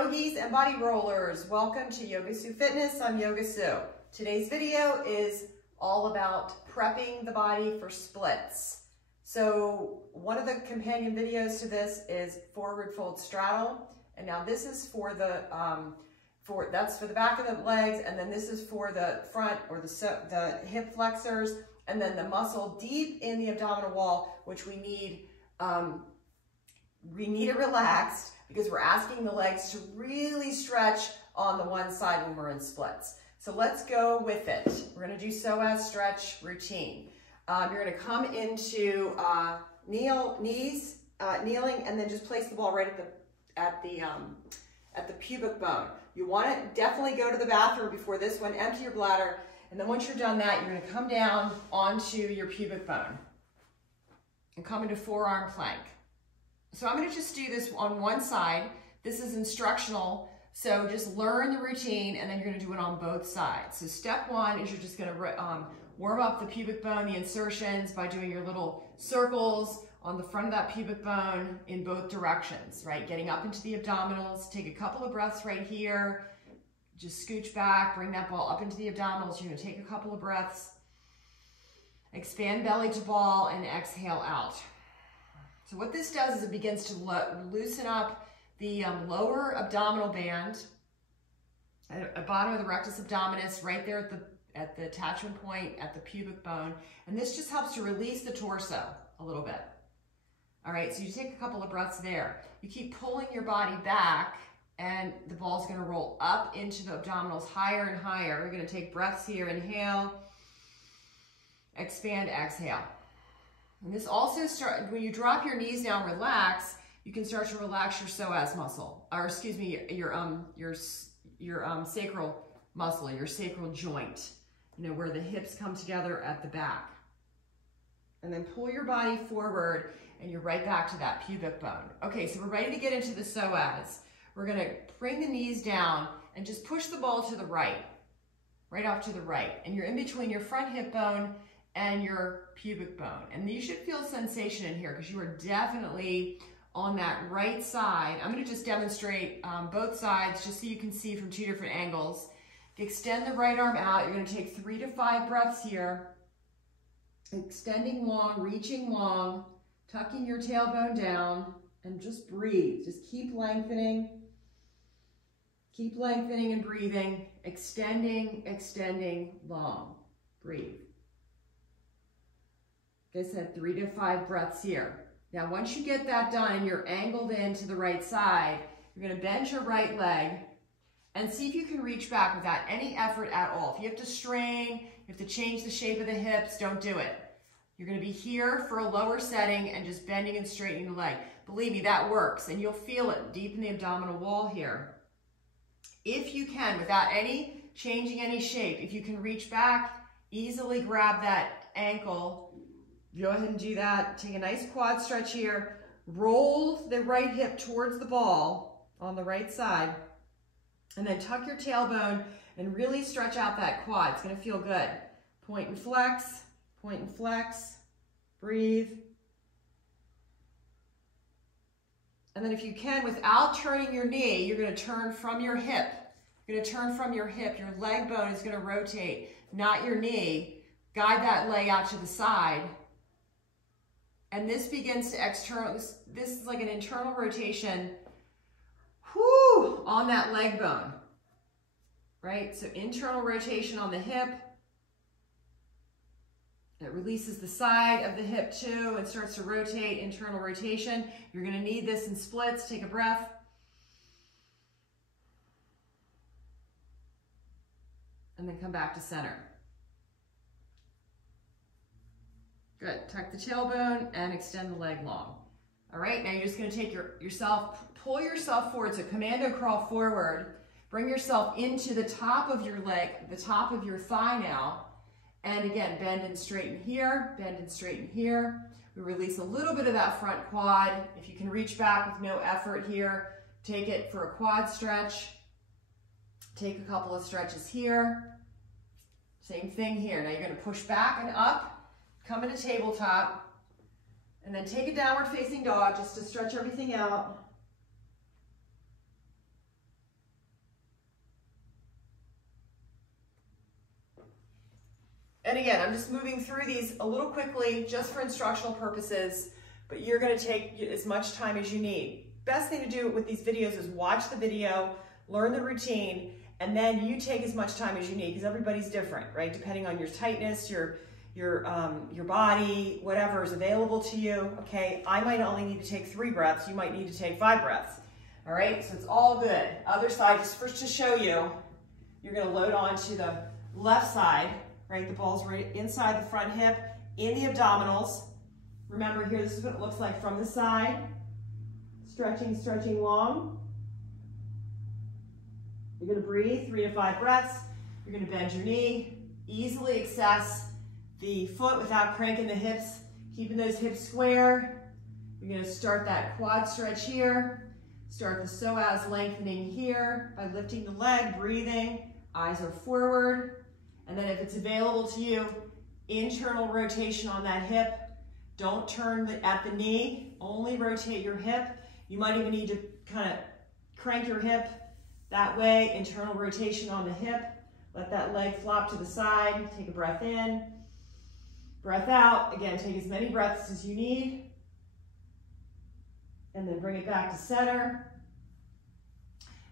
Yogis and body rollers, welcome to Yoga Sue Fitness. I'm Yoga Sue. Today's video is all about prepping the body for splits. So one of the companion videos to this is forward fold straddle, and now this is for the that's for the back of the legs, and then this is for the front or the hip flexors, and then the muscle deep in the abdominal wall, which we need it relaxed because we're asking the legs to really stretch on the one side when we're in splits. So let's go with it. We're going to do Psoas stretch routine. You're going to come into kneeling, and then just place the ball right at the pubic bone. You want to definitely go to the bathroom before this one. Empty your bladder, and then once you're done that, you're going to come down onto your pubic bone and come into forearm plank. So I'm going to just do this on one side. This is instructional, so just learn the routine, and then you're going to do it on both sides. So step one is you're just going to warm up the pubic bone, the insertions, by doing your little circles on the front of that pubic bone in both directions, right? Getting up into the abdominals. Take a couple of breaths right here. Just scooch back, bring that ball up into the abdominals. You're going to take a couple of breaths. Expand belly to ball and exhale out. So what this does is it begins to loosen up the lower abdominal band at the bottom of the rectus abdominis, right there at the attachment point at the pubic bone. And this just helps to release the torso a little bit. All right, so you take a couple of breaths there. You keep pulling your body back, and the ball's gonna roll up into the abdominals higher and higher. You're gonna take breaths here, inhale, expand, exhale. And this also when you drop your knees down, relax, you can start to relax your psoas muscle, or excuse me, your sacral muscle, your sacral joint, you know, where the hips come together at the back. And then pull your body forward, and you're right back to that pubic bone. Okay, so we're ready to get into the psoas. We're gonna bring the knees down and just push the ball to the right off to the right. And you're in between your front hip bone and your pubic bone. And you should feel sensation in here because you are definitely on that right side. I'm gonna just demonstrate both sides just so you can see from two different angles. Extend the right arm out. You're gonna take 3 to 5 breaths here. Extending long, reaching long, tucking your tailbone down, and just breathe. Just keep lengthening and breathing, extending, extending, long. Breathe. Like I said, 3 to 5 breaths here. Now, once you get that done and you're angled into the right side, you're gonna bend your right leg and see if you can reach back without any effort at all. If you have to strain, you have to change the shape of the hips, don't do it. You're gonna be here for a lower setting and just bending and straightening the leg. Believe me, that works, and you'll feel it deep in the abdominal wall here. If you can, without changing any shape, if you can reach back, easily grab that ankle. Go ahead and do that. Take a nice quad stretch here. Roll the right hip towards the ball on the right side, and then tuck your tailbone and really stretch out that quad. It's gonna feel good. Point and flex, breathe. And then if you can, without turning your knee, you're gonna turn from your hip. You're gonna turn from your hip. Your leg bone is gonna rotate, not your knee. Guide that leg out to the side. And this begins to external, this is like an internal rotation, whoo, on that leg bone, right? So internal rotation on the hip. It releases the side of the hip too and starts to rotate, internal rotation. You're gonna need this in splits. Take a breath. And then come back to center. Good, tuck the tailbone and extend the leg long. All right, now you're just gonna take pull yourself forward, so commando crawl forward, bring yourself into the top of your leg, the top of your thigh now, and again, bend and straighten here, bend and straighten here. We release a little bit of that front quad. If you can reach back with no effort here, take it for a quad stretch. Take a couple of stretches here. Same thing here. Now you're gonna push back and up, come into tabletop, and then take a downward facing dog just to stretch everything out. and again, I'm just moving through these a little quickly just for instructional purposes, but you're gonna take as much time as you need. Best thing to do with these videos is watch the video, learn the routine, and then you take as much time as you need, because everybody's different, right? Depending on your tightness, your body, whatever is available to you, okay? I might only need to take 3 breaths, you might need to take 5 breaths, all right? So it's all good. Other side, just first to show you, you're gonna load onto the left side, right? The ball's right inside the front hip, in the abdominals. Remember here, this is what it looks like from the side. Stretching, stretching long. You're gonna breathe 3 to 5 breaths. You're gonna bend your knee, easily access the foot without cranking the hips, keeping those hips square. You're gonna start that quad stretch here. Start the psoas lengthening here by lifting the leg, breathing, eyes are forward. And then if it's available to you, internal rotation on that hip. Don't turn at the knee, only rotate your hip. You might even need to kind of crank your hip that way, internal rotation on the hip. Let that leg flop to the side. Take a breath in, breath out. Again, take as many breaths as you need. And then bring it back to center.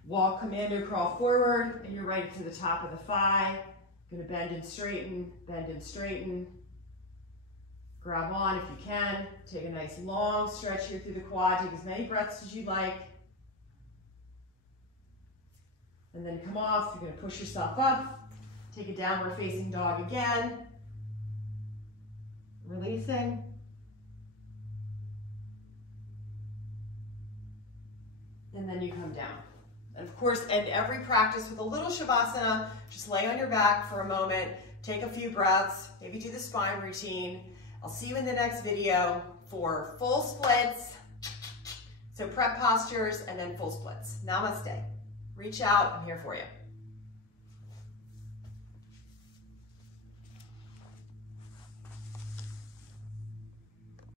Walk commando crawl forward, and you're right to the top of the thigh. Gonna bend and straighten, bend and straighten. Grab on if you can. Take a nice long stretch here through the quad. Take as many breaths as you like. And then come off. You're gonna push yourself up. Take a downward facing dog again. Releasing. And then you come down. And of course, end every practice with a little shavasana. Just lay on your back for a moment. Take a few breaths. Maybe do the spine routine. I'll see you in the next video for full splits. So prep postures and then full splits. Namaste. Reach out, I'm here for you.